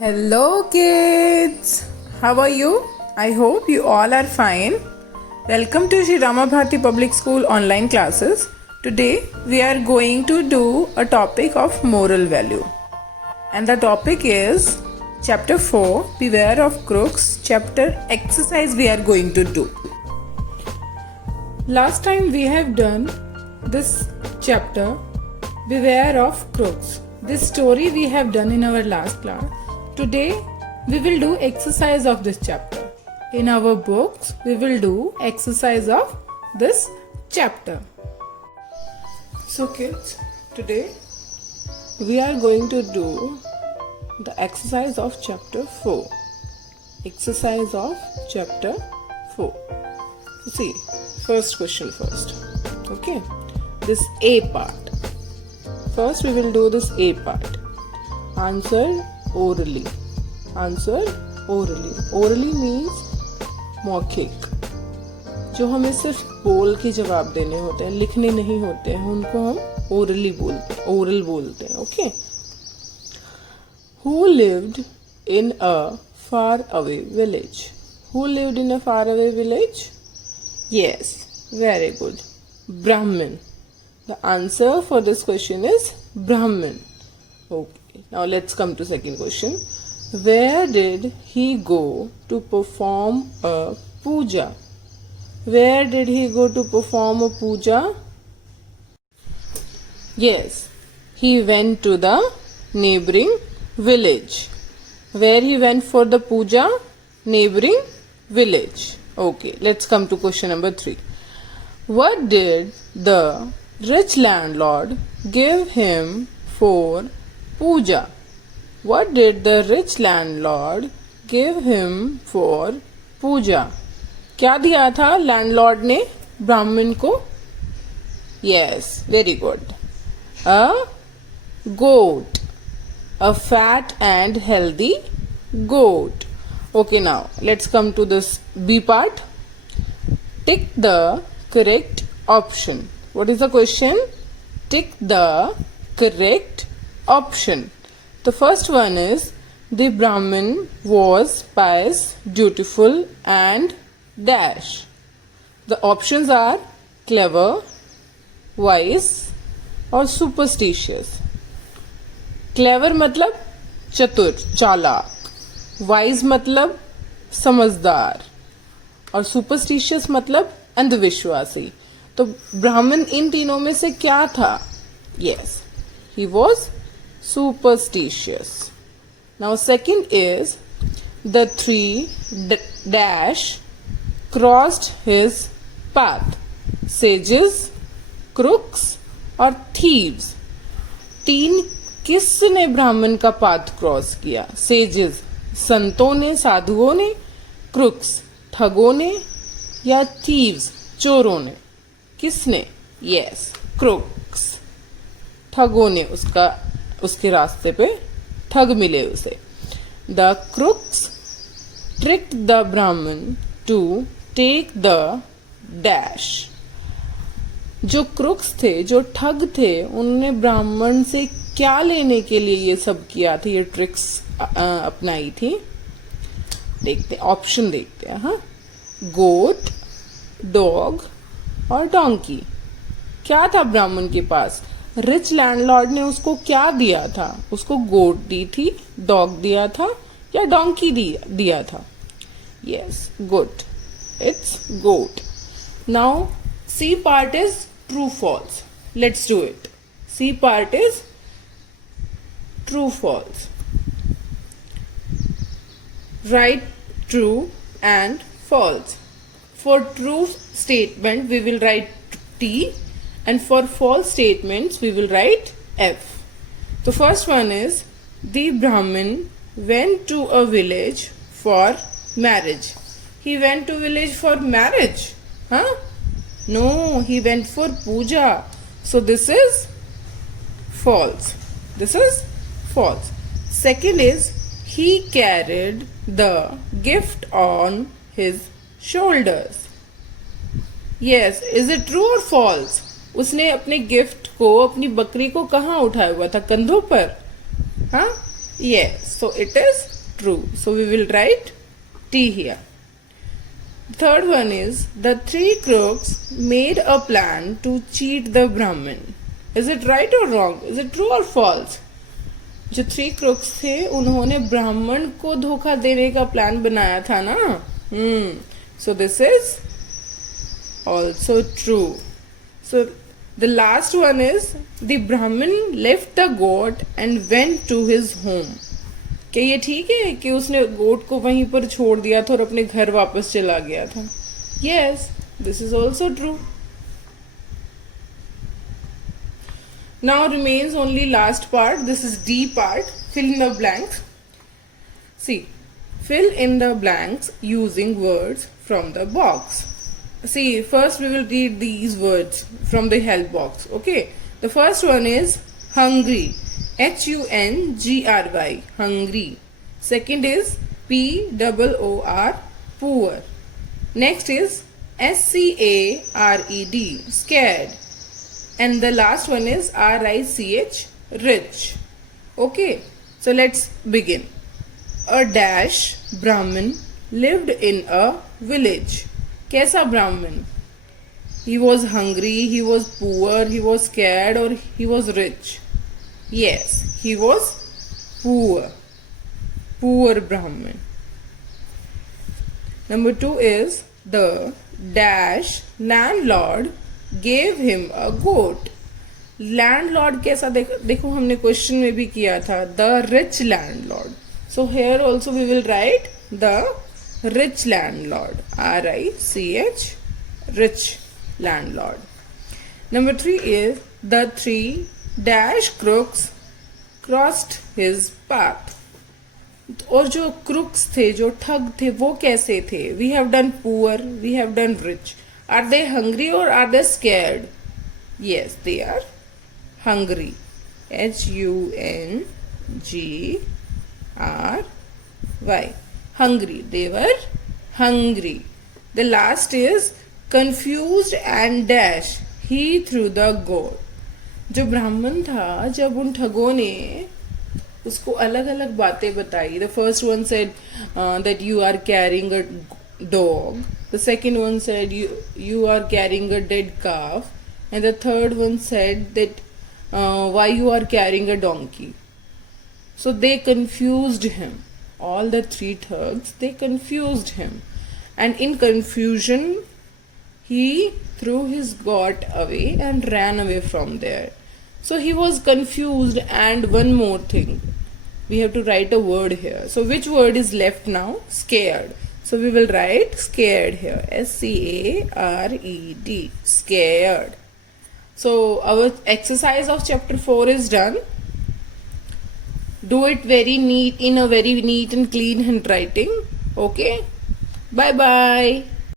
Hello kids! How are you? I hope you all are fine. Welcome to Sri Rama Bharati Public School online classes. Today we are going to do a topic of moral value. And the topic is chapter 4 Beware of Crooks, chapter exercise we are going to do. Last time we have done this chapter Beware of Crooks. This story we have done in our last class. Today we will do exercise of this chapter. In our books we will do exercise of this chapter. So kids, today we are going to do the exercise of chapter 4. Exercise of chapter 4. See, first question first. Okay, this A part. First we will do this A part. Answer orally. Answer orally. Orally means मौखिक, जो हमें सिर्फ बोल के जवाब देने होते हैं, लिखने नहीं होते हैं, उनको हम ओरली बोलते हैं, ओरल बोलते हैं. Okay. Who lived in a far away village? Who lived in a far away village? Yes, very good. Brahmin. The answer for this question is Brahmin. Okay. Now let's come to second question. Where did he go to perform a puja? Where did he go to perform a puja? Yes, he went to the neighboring village. Where he went for the puja? Neighboring village. Okay, let's come to question number 3. What did the rich landlord give him for puja? What did the rich landlord give him for puja? क्या दिया था landlord ने ब्राह्मण को? Yes, very good. A goat. A fat and healthy goat. Okay, now let's come to this B part. Tick the correct option. What is the question? Tick the correct option. The first one is the Brahmin was pious, dutiful and dash. The options are clever, wise और superstitious. Clever मतलब चतुर, चालाक. Wise मतलब समझदार और superstitious मतलब अंधविश्वासी. तो ब्राह्मण इन तीनों में से क्या था? Yes, he was superstitious. Now second is the 3 dash crossed his path. Sages, crooks और thieves. 3 किसने ब्राह्मण का पाथ क्रॉस किया? सेजेस संतों ने, साधुओं ने, क्रुक्स ठगों ने या थीव्स चोरों ने? किसने? Yes, crooks. ठगों ने उसके रास्ते पे ठग मिले उसे. The crooks tricked the Brahmin to take the dash. जो क्रुक्स थे, जो ठग थे, उन्होंने ब्राह्मण से क्या लेने के लिए ये सब किया था, ये ट्रिक्स अपनाई थी? देखते हैं, ऑप्शन देखते हैं. हाँ, गोट, डॉग और डोंकी. क्या था ब्राह्मण के पास? रिच लैंडलॉर्ड ने उसको क्या दिया था? उसको गोट दी थी, डॉग दिया था या डोंकी दिया था? Yes, good. It's goat. Now C part is true false. Let's do it. C part is true false. Write true and false. For true statement we will write T and for false statements we will write F. The first one is the Brahmin went to a village for marriage. He went to village for marriage. Huh? No, he went for puja. So this is false. This is false. Second is he carried the gift on his shoulders. Yes, is it true or false? उसने अपने gift को, अपनी बकरी को कहाँ उठाया हुआ था? कंधों पर. हाँ, Yes, so it is true. So we will write T here. Third one is the three crooks made a plan to cheat the Brahmin. Is it right or wrong? Is it true or false? जो three crooks थे उन्होंने ब्राह्मण को धोखा देने का plan बनाया था ना. So this is also true. So the last one is the Brahmin left the goat and went to his home. क्या ये ठीक है कि उसने गोट को वहीं पर छोड़ दिया था और अपने घर वापस चला गया था? Yes, this is also true. Now remains only last part. This is D part. Fill in the blanks. See, fill in the blanks using words from the box. See, first we will read these words from the help box. Okay. The first one is hungry. Hungry. Hungry. Second is Poor. Poor. Next is Scared. Scared. And the last one is Rich. Rich. Okay. So let's begin. A dash Brahmin lived in a village. कैसा Brahmin? He was hungry, he was poor, he was scared, or he was rich? Yes, he was poor. Poor Brahmin. Number 2 is the dash landlord gave him a goat. Landlord कैसा देखो हमने question में भी किया था. The rich landlord. So here also we will write the rich landlord. RICH. Rich landlord. Number 3 is the three dash crooks crossed his path. और जो crooks थे, जो ठग थे, वो कैसे थे? We have done poor, we have done rich. Are they hungry or are they scared? Yes, they are hungry. HUNGRY. Hungry. They were hungry. The last is confused and dash. He threw the goat. जो ब्राह्मण था, जब उन ठगों ने उसको अलग अलग बातें बताई. The first one said that you are carrying a dog. The second one said you are carrying a dead calf, and the third one said that why you are carrying a donkey. So they confused him. All the three thugs, they confused him, and in confusion he threw his goat away and ran away from there. So he was confused. And one more thing, we have to write a word here. So which word is left now? Scared. So we will write scared here. SCARED. Scared. So our exercise of chapter 4 is done. Do it very neat, in a very neat and clean handwriting. Okay. Bye bye.